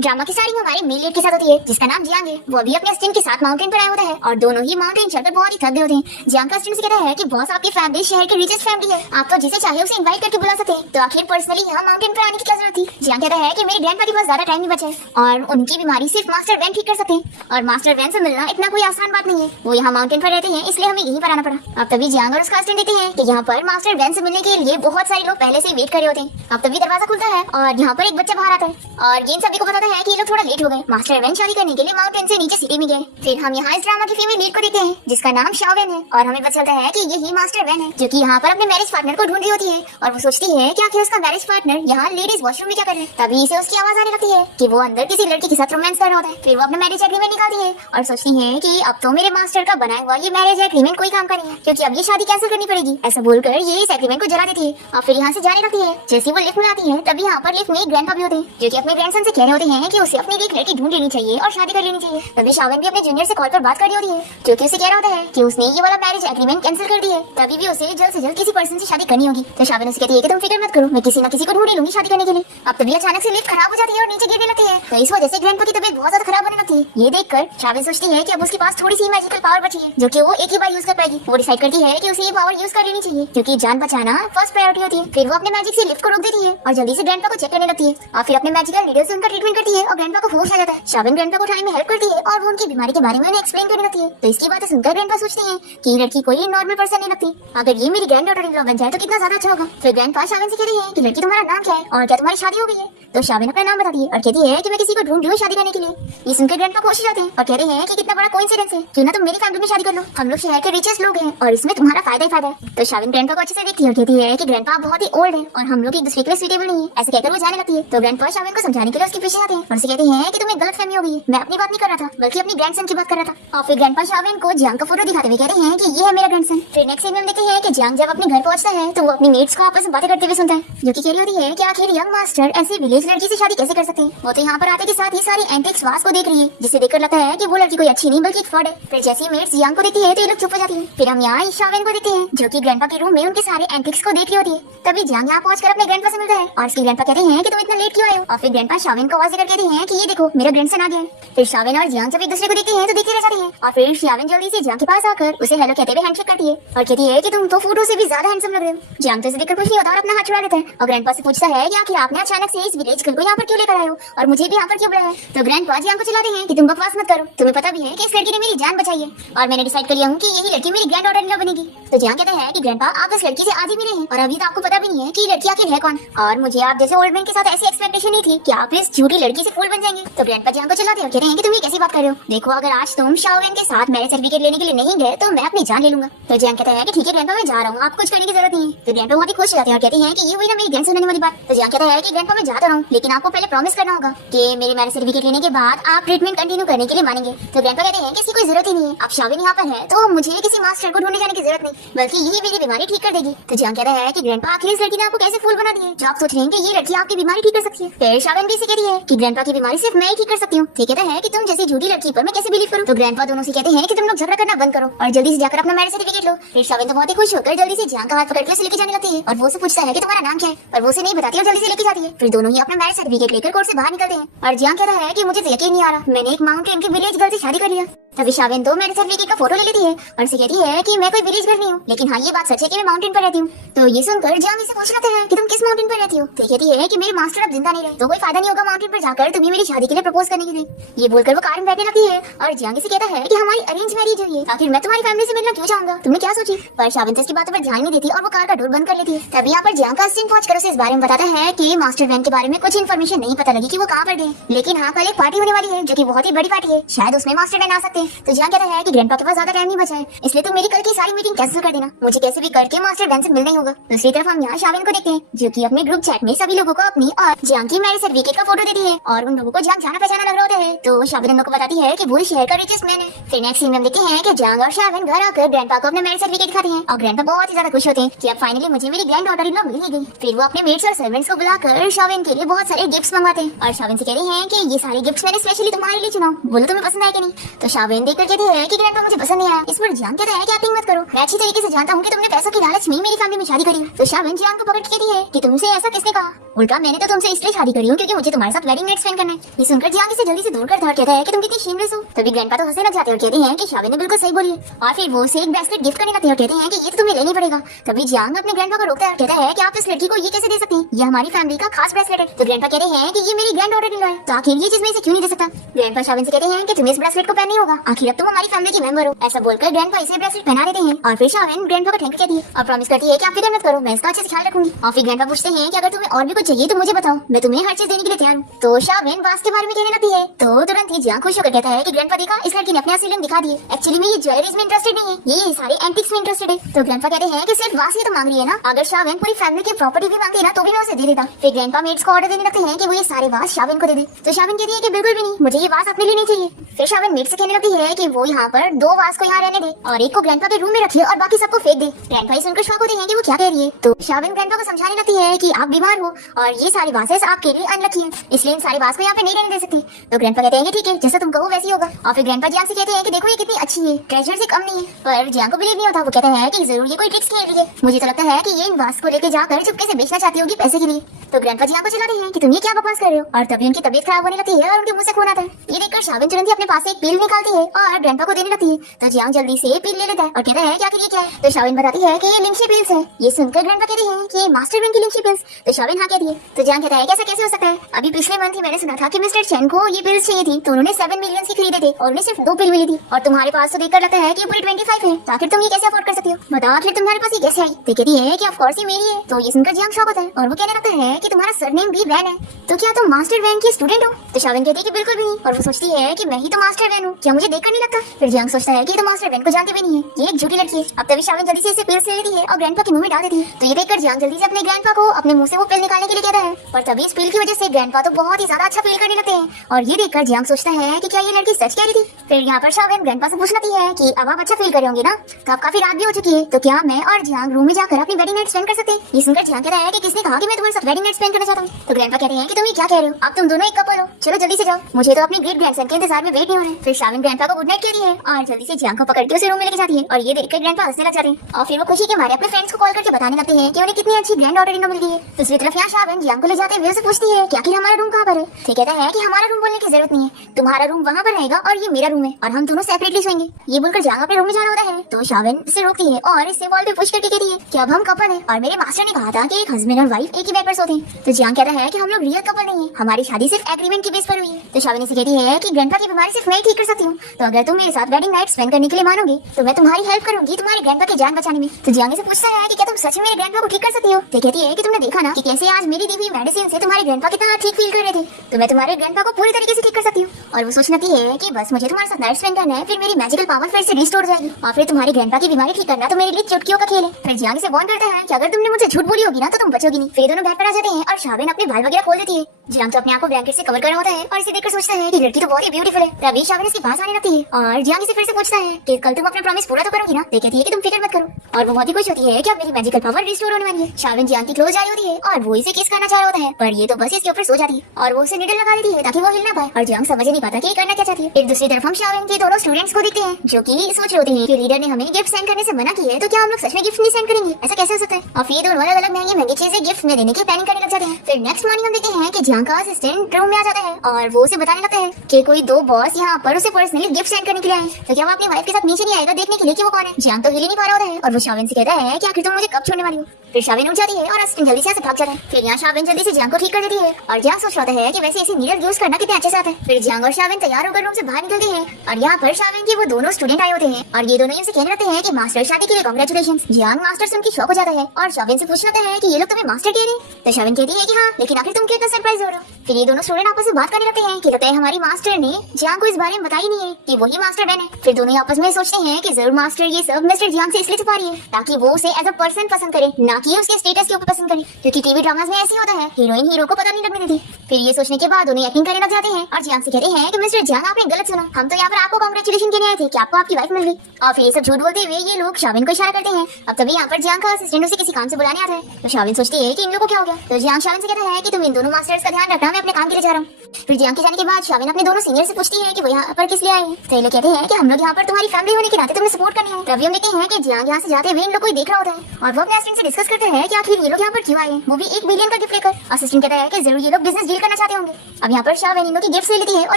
Drama की starting हमारे male lead के साथ होती है जिसका नाम जियांग है। वो अभी अपने असिस्टेंट के साथ माउंटेन पर आया होता है और दोनों ही माउंटेन चढ़कर बहुत ही थक गए होते हैं। जियांग का असिस्टेंट से कहता है कि बॉस आपकी फैमिली शहर की रिचेस्ट फैमिली है, आप तो जिसे चाहे उसे इनवाइट करके बुला सकते हैं, तो आखिर पर्सनली यहाँ माउंटेन पर आने की क्या जरूरत थी। जियांग कहता है कि मेरे ग्रैंडपा के पास ज्यादा टाइम नहीं बचा है और उनकी बीमारी सिर्फ मास्टर वैन ठीक कर सकते हैं और मास्टर वैन से मिलना इतना कोई आसान बात नहीं है। वो यहाँ माउंटेन पर रहते हैं इसलिए हमें यहीं पर आना पड़ा। अब तभी जियांग और उसका असिस्टेंट देखते हैं कि यहाँ पर मास्टर वैन से मिलने के लिए बहुत सारे लोग पहले से वेट कर रहे होते हैं। अब तभी दरवाजा खुलता है और यहाँ पर एक बच्चा बाहर आता है और ये सभी को बताता है कि ये लोग थोड़ा लेट हो गए, मास्टर वैन शादी करने के लिए माउंटेन से नीचे सिटी में गए। फिर हम यहाँ इस ड्रामा की फीमेल लीड को देखते हैं जिसका नाम शाओवेन है और हमें पता चलता है कि यही मास्टर वैन है जो कि यहाँ पर अपने मैरिज पार्टनर को ढूंढ रही होती है और वो सोचती है कि आखिर उसका मैरिज पार्टनर यहाँ लेडीज वॉशरूम में क्या कर रहे हैं। तभी इसे उसकी आवाज आने लगती है कि वो अंदर किसी लड़की के साथ रोमांस कर रहा होता है। फिर वो अपना मैरिज एग्रीमेंट निकालती है और सोचती है कि अब तो मेरे मास्टर का बनाया हुआ ये मैरिज एग्रीमेंट कोई काम का नहीं है क्योंकि अब ये शादी कैंसिल करनी पड़ेगी। ऐसा बोलकर ये इस एग्रीमेंट को जला देती है और फिर यहाँ से जाने लगती है। जैसे वो लिफ्ट में आती है तभी यहाँ पर लिफ्ट में एक ग्रैंडपा भी होते हैं जो कि अपने ग्रैंडसन से कह रहे होते हैं कि उसे अपनी एक लड़की ढूंढ लेनी चाहिए और शादी कर लेनी चाहिए। तभी शाओवेन भी अपने जूनियर से कॉल पर बात कर रही होती है जो कि उसे कह रहा होता है कि उसने ये वाला मैरिज एग्रीमेंट कैंसिल कर दी है, तभी भी उसे जल्द से जल्द किसी पर्सन से शादी करनी होगी। तो शाओवेन उसे कहती है कि तुम फिक्र मत करो, मैं किसी न किसी को ढूंढ लूंगी शादी करने के लिए। अब तभी अचानक से लिफ्ट खराब हो जाती है और नीचे गिरने लगती है, तो इस वजह से ग्रैंडपा की तबीयत बहुत ज्यादा खराब होने लगती है। ये देखकर शाओवेन सोचती है कि अब उसके पास थोड़ी सी मैजिकल पावर बची है जो कि वो एक ही बार यूज कर पाएगी। वो डिसाइड करती है कि उसे ये पावर यूज कर लेनी चाहिए क्योंकि जान बचाना फर्स्ट प्रायोरिटी होती है। फिर वो अपने मैजिक से लिफ्ट को रोक देती है और जल्दी से ग्रैंडपा को चेक करने लगती है और फिर अपने मैजिकल नीडल से उनका ट्रीटमेंट करती है और ग्रैंडपा को होश आ जाता है। शाओवेन ग्रैंडपा को उठाने में हेल्प करती है और वो उनकी बीमारी के बारे में उन्हें एक्सप्लेन करने लगती है। तो इसकी बातें सुनकर ग्रैंडपा सोचती है कि ये लड़की कोई नॉर्मल पर्सन नहीं लगती, अगर ये मेरी ग्रैंड डॉटर इन लॉ बन जाए तो कितना ज्यादा अच्छा होगा। फिर ग्रैंडपा शाओवेन से कहती है कि लड़की तुम्हारा नाम क्या है और क्या तुम्हारी शादी हो गई है। तो शाओवेन अपना नाम बताती है और कहती है कि मैं किसी को ढूंढ रही हूँ शादी करने के लिए। ये सुनकर ग्रैंडपा खुश हो जाते हैं और कहते हैं कि कितना बड़ा कोइंसिडेंस है, क्यों ना तुम मेरी फैमिली में शादी कर लो, हम लोग शहर के रिचेस्ट लोग हैं और इसमें तुम्हारा फायदा ही फायदा है। तो शाओवेन ग्रैंडपा को अच्छे से देखती है और कहती है कि ग्रैंडपा बहुत ही ओल्ड है और हम लोग एक दूसरे के लिए सूटेबल नहीं है। ऐसे कहकर वो जाने लगती है। तो ग्रैंडपा शाओवेन को समझाने के लिए उसके पीछे आते हैं और उसे कहते हैं कि तुम्हें गलतफहमी हो गई है, मैं अपनी बात नहीं कर रहा था बल्कि अपनी ग्रैंडसन की बात कर रहा था। और फिर ग्रैंडपा शाओवेन को जियांग का फोटो दिखाते हुए कहते हैं कि ये है मेरा ग्रैंडसन। फिर नेक्स्ट सीन में हम देखते हैं कि जियांग जब अपने घर पहुंचता है तो वो अपनी मेट्स को आपस में बातें करते हुए सुनता है जो कि कह रही होती है कि आखिर यंग मास्टर ऐसी विलेज लड़की से शादी कैसे कर सकते हैं। वो तो यहाँ पर आते के साथ ही सारी एंटिक्स वास को देख रही है जिसे देखकर लगता है कि वो लड़की कोई अच्छी नहीं बल्कि एक फ्रॉड है। फिर जैसे ही मेट्स जियांग को देखती है तो ये लोग चुप हो जाती है। फिर हम यहाँ शाओवेन को देखते हैं जो कि ग्रैंडपा के रूम में उनके सारे एंटिक्स को देख रही होती है। तभी जियांग यहाँ पहुंचकर अपने ग्रैंडपा से मिलता है और उसके ग्रैंडपा कहते हैं कि तुम इतना लेट क्यों आए हो। और फिर ग्रैंडपा शाओवेन को आवाज देकर कहते हैं कि ये देखो मेरा ग्रैंडसन आ गया है। फिर शाओवेन और जियांग जब एक दूसरे को देखते हैं तो देखते रह जाते हैं और फिर शाओवेन जल्दी से जियांग के पास आकर उसे हेलो कहते हुए हैंडशेक करती है और कहती है कि तुम तो फोटो से भी ज्यादा हैंडसम लग रहे हो। जियांग तो इसे देखकर खुश नहीं होता और अपना हाथ छुड़ा लेता है और ग्रैंडपा से पूछता है कि आखिर आपने अचानक से इस विलेज गर्ल को यहाँ पर क्यों लेकर आए हो और मुझे भी यहाँ पर क्यों बुलाया है। तो ग्रैंडपा जियांग को चिल्लाते हैं कि तुम बकवास मत करो, तुम्हें पता भी है कि इस लड़की ने मेरी जान बचाई है और मैंने डिसाइड कर लिया हूँ कि यही लड़की मेरी ग्रैंड डॉटर इन लॉ बनेगी। तो जियांग कहता है कि ग्रैंडपा आप इस लड़की से आधी मिले हैं और अभी तो आपको पता भी नहीं है कि लड़की आखिर है कौन और मुझे आप जैसे ओल्ड मैन के साथ ऐसी एक्सपेक्टेशन नहीं थी कि आप इस झूठी लड़की से फूल बन जाएंगे। तो ग्रैंडपा जियांग को चिल्लाते हैं और कहते हैं कि तुम ये कैसी बात कर रहे हो, देखो अगर आज तुम शाओवेन के साथ मैरिज सर्टिफिकेट लेने के लिए नहीं गए तो मैं अपनी जान ले लूंगा। तो जियांग कहता है कि ठीक है ग्रैंडपा मैं जा रहा हूँ, आप कुछ करने की जरूरत नहीं है। तो ग्रैंडपा बहुत ही खुश हो जाते हैं और कहते हैं कि ये हुई ना मेरी ग्रैंडसन होने वाली बात। तो जियांग कहता है कि ग्रैंडपा मैं जाता रहूँ लेकिन आपको पहले प्रॉमिस करना होगा कि मेरी मैरिज सर्टिफिकेट लेने के बाद आप ट्रीटमेंट कंटिन्यू करने के लिए मानेंगे। तो ग्रैंडपा कहते हैं कि इसकी कोई जरूरत ही नहीं है, अब शाओवेन यहाँ पर है तो मुझे किसी मास्टर को ढूंढने जाने की जरूरत नहीं बल्कि यही मेरी बीमारी ठीक कर देगी। तो जियांग कहता है कि ग्रैंडपा आखिर इस लड़की ने आपको कैसे फूल बना दिए जो आप सोच रहे हैं कि ये लड़की आपकी बीमारी ठीक कर सकती है। फिर शाओवेन भी इसे कहती है कि ग्रैंडपा की बीमारी सिर्फ मैं ही ठीक कर सकती हूँ। ठीक कहता है कि तुम जैसी झूठी लड़की पर मैं कैसे बिलीव करूँ। तो ग्रैंडपा दोनों से कहते हैं कि तुम लोग झगड़ा करना बंद करो और जल्दी से जाकर अपना मैरिज सर्टिफिकेट लो। फिर शाओवेन तो बहुत ही खुश होकर जल्दी से जियांग का हाथ पकड़कर उसे लेके जाने लगती है और वो उसे पूछता है कि तुम्हारा नाम क्या है और वो उसे नहीं बताती और जल्दी से लेके जाती है। फिर दोनों ही अपना मैरिज सर्टिफिकेट लेकर कोर्ट से बाहर निकलते हैं और जियांग कहता है कि मुझे यकीन नहीं आ रहा, मैंने एक माउंटेन की विलेज गर्ल से शादी कर लिया। तभी शाओवेन तो मैरिज सर्टिफिकेट का फोटो ले लेती है और उसे कहती है कि मैं कोई विलेज गर्ल नहीं हूँ लेकिन हाँ ये बात सच है कि मैं माउंटेन पर रहती हूँ। तो ये सुनकर जियांग इसे पूछ लेता है कि तुम किस माउंटेन पर रहती हो। तो कहती है कि मेरे मास्टर अब जिंदा नहीं रहे तो कोई फायदा नहीं होगा माउंटेन पर जाकर तुम्हें मेरी शादी के लिए प्रपोज करने के लिए। ये बोलकर वो कार में बैठने लगती है और जियांग इसे कहता है कि हमारी अरेंज मैरिज हुई है, आखिर मैं तुम्हारी फैमिली से मिलना क्यों चाहूंगा, तुमने क्या सोची। पर शाओवेन तो इसकी बातों पर ध्यान नहीं देती और वो कार का डोर बंद कर लेती है। तभी यहाँ पर जियांग का असिस्टेंट पहुंचकर उसे इस बारे में बताता है कि मास्टर वैन के बारे में कुछ इन्फॉर्मेशन नहीं पता लगी कि वो कहाँ पर गए, लेकिन हाँ कल एक पार्टी होने वाली है जो की बहुत ही बड़ी पार्टी है, शायद उसमें मास्टर वैन आ सकते हैं। तो जियांग कहता है कि ग्रैंडपा के पास ज्यादा टाइम नहीं बचा है इसलिए तुम मेरी कल की सारी मीटिंग कैंसिल कर देना, मुझे कैसे भी करके मास्टर वैन से मिलना ही होगा। दूसरी तरफ हम यहाँ शाओवेन को देखते हैं जो कि अपने ग्रुप चैट में सभी लोगों को अपनी और जियांग की मैरिज सर्टिफिकेट का फोटो देती है और उन लोगों को जियांग जाना पहचाना लग रहा होता है। तो शाओवेन उनको बताती है कि वो शहर का रिचेस्ट मैन है। फिर नेक्स्ट सीन में हम देखते हैं कि जियांग और शाओवेन घर आकर ग्रैंडपा को अपना मैरिज सर्टिफिकेट दिखाते हैं और ग्रैंडपा बहुत ही ज्यादा खुश होते हैं कि अब फाइनली मुझे मेरी ग्रैंड डॉटर इन लॉ मिल ही गई। फिर वो अपने मेट्स और सर्वेंट्स को बुलाकर शाओवेन के लिए बहुत सारे गिफ्ट्स मंगवाते हैं और शाओवेन से कहते हैं कि ये सारे गिफ्ट्स मैंने स्पेशली तुम्हारे लिए चुना, बोलो तुम्हें पसंद आए कि नहीं। तो शाओवेन शावेन देखकर कहती है कि ग्रैंडपा मुझे पसंद नहीं आया। इस पर जियांग कहता है कि एक्टिंग मत करो, मैं अच्छी तरीके से जानता हूँ कि तुमने पैसों की लालच में मेरी फैमिली में शादी करी। तो शावेन जियांग को पकड़ के कहती है कि तुमसे ऐसा किसने कहा, उल्टा मैंने तो तुमसे इसलिए शादी करी हूँ क्योंकि मुझे तुम्हारे साथ वेडिंग नाइट स्पेंड करना है। ये सुनकर जियांग इसे जल्दी से दूर करता है और कहता है कि तुम कितनी शेमलेस हो। तभी ग्रैंडपा तो हंसने लग जाते हैं और कहते हैं कि शावेन ने बिल्कुल सही बोली है और फिर वो उसे एक ब्रेसलेट गिफ्ट करने लगते हैं और कहते हैं कि ये तो तुम्हें लेनी पड़ेगा। तभी जियांग अपने ग्रैंडपा को रोकता है और कहता है कि आप इस लड़की को ये कैसे दे सकते हैं, ये हमारी फैमिली का खास ब्रेसलेट है। तो ग्रैंडपा कहते हैं कि ये मेरी ग्रैंड डॉटर इन लॉ है, तो आखिर ये चीज मैं इसे क्यों नहीं दे सकता। ग्रैंडपा शावेन से कहते हैं कि तुम्हें इस ब्रेसलेट को पहनना होगा, आखिर अब तुम हमारी फैमिली की मेंबर हो। ऐसा बोलकर ग्रैंडपा इसे ब्रेसलेट पहना देते हैं और फिर शावेन ग्रैंडपा को थैंक कहती है और प्रॉमिस करती है कि आप फिक्र मत करो, मैं इसका अच्छे से ख्याल रखूंगी। और फिर ग्रैंडपा पूछते हैं कि अगर तुम्हें और भी कुछ चाहिए तो मुझे बताओ, मैं तुम्हें हर चीज देने के लिए तैयार हूँ। तो शावेन वास के बारे में कहने लगती है तो तुरंत ही जियांग खुश होकर कहता है कि ग्रैंडपा देखा, इस लड़की ने अपने असली रंग दिखा दिए। एक्चुअली में ये ज्वेलरीज में इंटरेस्टेड नहीं है, ये सारे एंटिक्स में इंटरेस्टेड है। तो ग्रैंडपा कहते हैं कि सिर्फ वास ही तो मांग रही है ना, अगर शावेन पूरी फैमिली की प्रॉपर्टी भी मांगती है ना तो भी मैं उसे दे देता। फिर ग्रैंडपा मेड्स को ऑर्डर देने लगते हैं कि वो ये सारे वास शावेन को दे दे। तो शावेन कहती है कि बिल्कुल भी नहीं, मुझे ये वास अपने लिए नहीं चाहिए। फिर शावेन मेड से कहने लगती है कि वो यहाँ पर 2 वास को यहाँ रहने दे और एक को ग्रैंडपा के रूम में रखिए और बाकी सबको फेंक दे। ग्रैंडपा ये सुनकर शॉक होते हैं कि वो क्या कह रही है। तो शावेन ग्रैंडपा को समझाने लगती है कि आप बीमार हो और ये सारी वासेस आपके लिए अनलकी है, इसलिए इन सारे वास को यहाँ पे नहीं रहने दे सकते। तो ग्रैंडपा कहते हैं कि ठीक है, जैसा तुम कहो वैसे होगा। और फिर ग्रैंडपा जियांग से कहते हैं कि देखो ये कितनी अच्छी है, ट्रेजर से कम नहीं है। पर जियांग को बिलीव नहीं होता, वो कहता है कि जरूर ये कोई ट्रिक्स खेल रही है, मुझे तो लगता है कि ये इन वास को लेके जाकर चुपके से बेचना चाहती होगी पैसे के लिए। तो ग्रैंडपा जियांग को चिल्लाते हैं कि तुम ये क्या बकवास कर रहे हो और तभी उनकी तबीयत खराब होने लगती है और उनके मुंह से खून आता है। ये देखकर शावेन तुरंत ही अपने पास से एक पील निकालती है और ग्रैंडपा को देने लगती है। तो जियांग जल्दी से पील ले लेता है और कहता है कि आखिर ये क्या है। तो शावेन बताती है कि ये लिंची पिल्स है। ये सुनकर ग्रैंडपा कहती है कि ये मास्टर ब्रेन की लिंची पिल्स। तो शावेन हाँ कहती है। तो जियांग कहता है कि ऐसा कैसे हो सकता है, अभी पिछले मंथ ही मैंने सुना था कि मिस्टर चेन को ये पिल्स चाहिए थी तो उन्होंने 7 मिलियन की खरीदे थे और उन्हें सिर्फ 2 पिल मिली थी और तुम्हारे पास तो देखकर लगता है कि पूरी 25 है, तो आखिर तुम ये कैसे अफोर्ड कर सकती हो, बताओ आखिर तुम्हारे पास ये कैसे आई। तो कहती है कि ऑफ कोर्स ये मेरी है। तो ये सुनकर जियांग शॉक होता है और वो कहने लगता है कि तुम्हारा सरनेम भी वैन है, तो क्या तुम मास्टर वैन की स्टूडेंट हो। तो शावेन कहती है कि बिल्कुल भी नहीं और वो सोचती है कि मैं ही तो मास्टर वैन हूँ, क्या मुझे देखकर नहीं लगता। फिर जियांग सोचता है कि तो मास्टर वैन को जानती भी नहीं है, ये एक झूठी लड़की है। अब तभी शावेन जल्दी से इसे पिल्स ले लेती है और ग्रैंडपा के मुंह में डाल देती है। तो ये देखकर जियांग जल्दी से अपने ग्रैंडपा को अपने मुंह से वो पिल निकालने के लिए कहता है, पर तभी इस पिल की वजह से ग्रैंडपा तो बहुत ही ज्यादा अच्छा फील करने लगते हैं और ये देखकर जियांग सोचता है कि क्या ये लड़की सच कह रही थी। फिर यहाँ पर शावेन ग्रैंडपा से पूछती है कि अब आप अच्छा फील कर रहे होंगे ना, तो अब काफी रात भी हो चुकी है, तो क्या मैं और जियांग रूम में जाकर अपनी वेडिंग नाइट स्पेंड कर सकते हैं। ये सुनकर जियांग कहता है कि किसने कहा कि मैं तुम्हारे साथ वेडिंग नाइट स्पेंड करना चाहता हूँ। तो ग्रैंडपा कहते हैं कि तुम ये क्या कह रहे हो, अब तुम दोनों एक कपल हो, चलो जल्दी से जाओ, मुझे तो अपनी ग्रेट ग्रैंडसन के इंतजार में वेट नहीं हो रहा है। फिर शावेन ग्रैंडपा को गुड नाइट कहती है और जल्दी से जियांग को पकड़ के उसे रूम में लेके जाती है और ये देखकर ग्रैंडपा हंसने लग जाते हैं और फिर वो खुशी के मारे अपने फ्रेंड्स को कॉल करके बताने लगते हैं कि उन्हें कितनी अच्छी ग्रैंड डॉटर इन लॉ मिल गई है। दूसरी तरफ यहाँ शावेन जियांग को ले जाते हुए उसे पूछती है कि आखिर हमारा रूम कहाँ पर है। ठीक कहता है कि हमारा रूम बोलने की जरूरत नहीं है, तुम्हारा रूम वहाँ पर रहेगा और ये मेरा रूम है और हम दोनों सेपरेटली सोएंगे। ये बोलकर जियांग अपने रूम में जाना होता है तो शावेन इसे रोकती है और इससे वॉल पे पुश करके कहती है कि अब हम कपल हैं और मेरे मास्टर ने कहा था कि एक हस्बैंड और वाइफ एक ही बेड पर सोते हैं। तो जियांग कहता है कि हम लोग रियल कपल नहीं है, हमारी शादी सिर्फ एग्रीमेंट की बेस पर हुई है। तो शावेन इसे कहती है कि ग्रैंडपा की बीमारी सिर्फ मैं ठीक कर सकती हूँ, तो अगर तुम मेरे साथ वेडिंग नाइट स्पेंड करने के लिए मानोगे तो मैं तुम्हारी हेल्प करूंगी तुम्हारे ग्रैंडपा की जान बचाने में। तो जियांग से पूछता है कि क्या तुम सच में मेरे ग्रैंडपा को ठीक कर सकती हो। तो कहती है कि तुमने देखा ना कि कैसे आज मेरी दी हुई मेडिसिन से तुम्हारे ग्रैंडपा कितना ठीक फील कर रहे थे, तो मैं तुम्हारे ग्रैंडपा को पूरी तरीके से ठीक कर सकती हूँ। और वो सोचती है कि बस मुझे तुम्हारे साथ नाइट स्पेंड करना है, फिर मेरी मैजिकल पावर फिर से रिस्टोर हो जाएगी और फिर तुम्हारी ग्रैंडपा की बीमारी ठीक करना तो मेरे लिए चुटकियों का खेल है। फिर जियांग से वार्न करता है कि अगर तुमने मुझे झूठ बोली होगी ना तो तुम बचोगी नहीं। फिर दोनों बेड पर आ जाते हैं और शावेन अपने बाल वगैरह खोल देती है। जियांग तो अपने आप को ब्लैंकेट से कवर कर रहा होता है और इसे देखकर सोचता है कि लड़की तो बहुत ही ब्यूटीफुल है। तभी शावेन इसके पास आने लगती है और जियांग इसे फिर से पूछता है कि कल तुम अपना प्रॉमिस पूरा तो करोगी ना। तो कहती है कि तुम फिक्र मत करो और वो बहुत ही खुश होती है कि अब मेरी मैजिकल पावर रिस्टोर होने वाली है। शावेन जियांग की क्लोज आई होती है और वो इसे किस करना चाह रहा होता है, पर ये तो बस इसके ऊपर सो जाती है और वो उसे निडल लगा देती है ताकि वो हिल ना पाए और जियांग समझ नहीं पाता कि ये करना क्या चाहती है। फिर दूसरी तरफ हम शावेन के दोनों स्टूडेंट्स को देखते हैं जो कि सोच रहे होते हैं कि लीडर ने हमें गिफ्ट सेंड करने से मना की है, तो क्या हम लोग सच में गिफ्ट नहीं सेंड करेंगे, ऐसा कैसे हो सकता है। और फिर दोनों अलग अलग महंगी चीजें गिफ्ट में देने की प्लानिंग करने लग जाते हैं। फिर नेक्स्ट मॉर्निंग हम देखते हैं कि जियांग का असिस्टेंट रूम में आ जाता है और वो उसे बताने लगता है कि कोई 2 बॉस यहाँ पर उसे पर्सनली गिफ्ट सेंड करने के लिए आए, तो क्या वो अपनी वाइफ के साथ नीचे नहीं आएगा देखने के लिए कि वो कौन है। जियांग तो हिल ही नहीं पा रहा होता है और वो शावेन से कहता है कि आखिर तुम मुझे कब छोड़ने वाली हो। फिर शावेन उठ जाती है और असिस्टेंट जल्दी से भाग जाता है। फिर यहाँ शावेन जल्दी से जियांग को ठीक कर देती है और जियांग सोच रहा है कि वैसे ऐसे नीडल यूज करना कितने अच्छे से आता है। फिर जियांग और शावेन तैयार होकर रूम से बाहर निकलते हैं और यहाँ पर शावेन के वो दोनों स्टूडेंट आए होते हैं और ये दोनों इनसे कहने लगते हैं कि मास्टर शादी के लिए कांग्रेचुलेशंस। जियांग मास्टर सुन के शॉक हो जाता है और शावेन से पूछता है कि ये लोग तुम्हें मास्टर कह रहे हैं। तो शावेन कहती है कि हाँ, लेकिन आखिर तुम क्यों इतना सरप्राइज हो रहे हो। फिर ये दोनों स्टूडेंट आपस में बात करने लगते हैं कि लगता है हमारी मास्टर ने जियांग को इस बारे में बताई नहीं है कि वही मास्टर बहन है। फिर दोनों आपस में सोचते हैं कि जरूर मास्टर ये सब मिस्टर जियांग से इसलिए छुपा रही है ताकि वो उसे एज अ पर्सन पसंद करे, ना कि उसके स्टेटस के ऊपर पसंद करे, क्योंकि टीवी ड्रामास में ऐसे होता है, हीरोइन हीरो को पता नहीं लगने देती। फिर ये सोचने के बाद उन्हें एक्टिंग करने लग जाते हैं और जियांग से कहते हैं कि मिस्टर जियांग आपने गलत सुना, हम तो यहाँ पर आपको कांग्रेचुलेशन कहने आए थे कि आपको आपकी वाइफ मिल गई। और फिर ये सब झूठ बोलते हुए ये लोग शावेन को इशारा करते हैं। अब तभी यहाँ पर जियांग का असिस्टेंट उसे किसी काम से बुलाने आता है। तो शावेन सोचती है कि इन लोगों को क्या हो गया। तो जियांग शावेन से कहता है कि तुम इन दोनों मास्टर्स का का ध्यान रखना, मैं अपने काम के लिए जा रहा हूँ। फिर जियांग के जाने के बाद शाविन अपने दोनों सीनियर से पूछती है कि वो यहाँ पर किस लिए आए हैं। तो ये लोग कहते हैं कि हम लोग यहाँ पर तुम्हारी फैमिली होने के नाते तुम्हें सपोर्ट करने आए। तभी हम देखते हैं कि जियांग यहाँ से जाते हुए इन लोग को देख रहा होता है और वो अपने असिस्टेंट से डिस्कस करते हैं कि आखिर ये लोग यहाँ पर क्यों आए हैं, वो भी 1 बिलियन का गिफ्ट लेकर। असिस्टेंट कहता है कि जरूर ये लोग बिजनेस डील करना चाहते होंगे। अब यहाँ पर शाविन इन लोग की गिफ्ट ले लेती है और